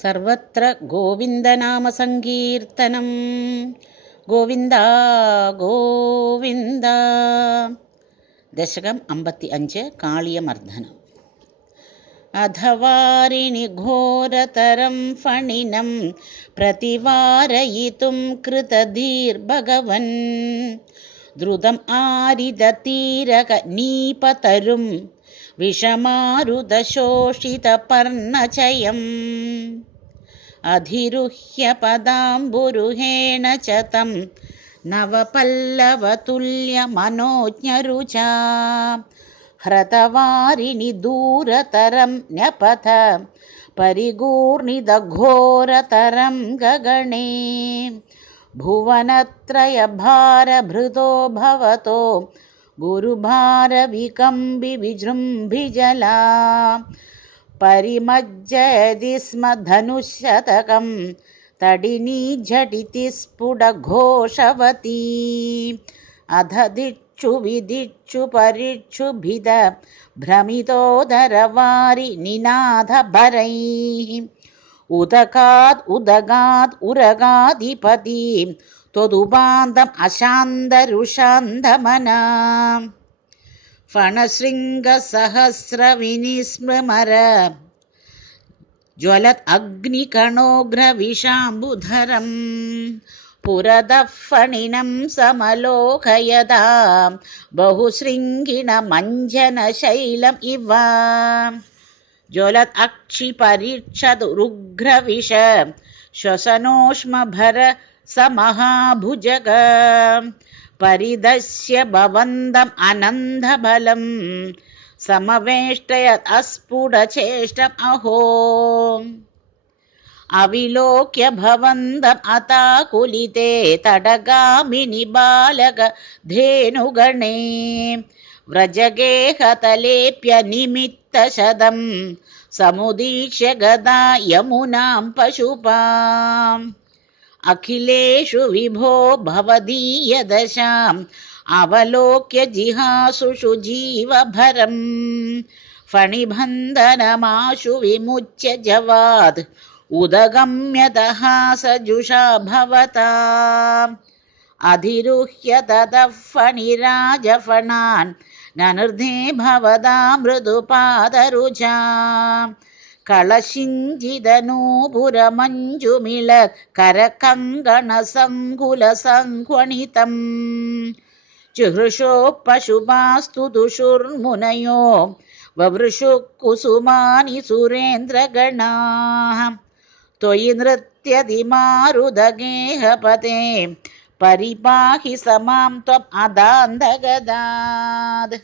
സർവത്ര ഗോവിന്ദനാമസങ്കീർത്തനം. ഗോവിന്ദ ഗോവിന്ദ. ദശകം 55. കാളിയമർദ്ദനം. അധവാരിണി ഘോരതരം ഫണിനം പ്രതിവാരയിതും കൃതധീർഭഗവൻ ദ്രുതം ആരിതതീരകനീപതരും വിഷമാരുതശോഷിതപർണചയം അധിരുഹ്യ പദാംബുരുഹേണ ച തം നവപല്ലവതുല്യമനോജ്ഞരുചാ ഹ്രതവാരിണി ദൂരതരം ന്യപഥ പരിഗൂർണിതഘോരതരം ഗഗണേ ഭുവനത്രയഭാരഭൃതോ ഭവതോ ഗുരുഭാരവികമ്പി വിജൃംഭിജലാ പരിമജ്ജയതി സ്മ ധനുശതകം തടിനീ ഝടിതി സ്ഫുടഘോഷവതീ അധ ദിക്ഷു വിദിക്ഷു പരിക്ഷുഭിത ഭ്രമിതോദരവാരി നിനാദഭരൈഃ ഉദകാത് ഉദഗാത് ഉരഗാധിപതി ത്വദുപാന്തം അശാന്തരുഷാന്തമനാ ഫണശൃംഗസഹസ്രവിനിസ്മൃമര ജ്വലത് അഗ്നികണോഗ്രവിഷാംബുധരം പുരതഃ ഫണിനം സമലോകയതാ ബഹുശൃംഗിണമഞ്ജനശൈലം ഇവ ജ്വലത് അക്ഷിപരീക്ഷതുരുഗ്രവിഷ ശ്വസനോഷ്മഭര സമഹാഭുജഗ പരിദശ്യ ഭവന്തം അനന്തബലം സമവേഷ്ടയത് അസ്ഫുടചേഷ്ടം അഹോ അവിലോക്യ ഭവന്തം അതാകുലിതേ തടഗാമിനി ബാലക ധേനുഗണേ വ്രജഗേഹതലേപ്യ നിമിത്തശതം സമുദീക്ഷ്യ ഗദാ യമുനാം പശുപാം അഖിലേഷു വിഭോ ഭവദീയദശാം അവലോക്യ ജിഹാസുഷു ജീവഭരം ഫണിബന്ധനമാശു വിമുച്യ ജവാദ് ഉദഗമ്യതഃ സജുഷാ ഭവതാ അധിരുഹ്യ തതഃ ഫണിരാജഫണാൻ നനൃധേ ഭവതാ മൃദുപാദരുചാ കളശിഞ്ചിതനൂപുരമഞ്ജുമിള കരകങ്കണസങ്കുലസങ്ക്വണിതം ചുഹൃശോ പശുപാസ്തു ദുഷുർമുനയോ വവൃഷു കുസുമാനി സുരേന്ദ്രഗണാഃ ത്വയി നൃത്യതി മാരുതഗേഹപതേ പരിപാഹി സമാം ത്വം അദാന്തഗദാത്.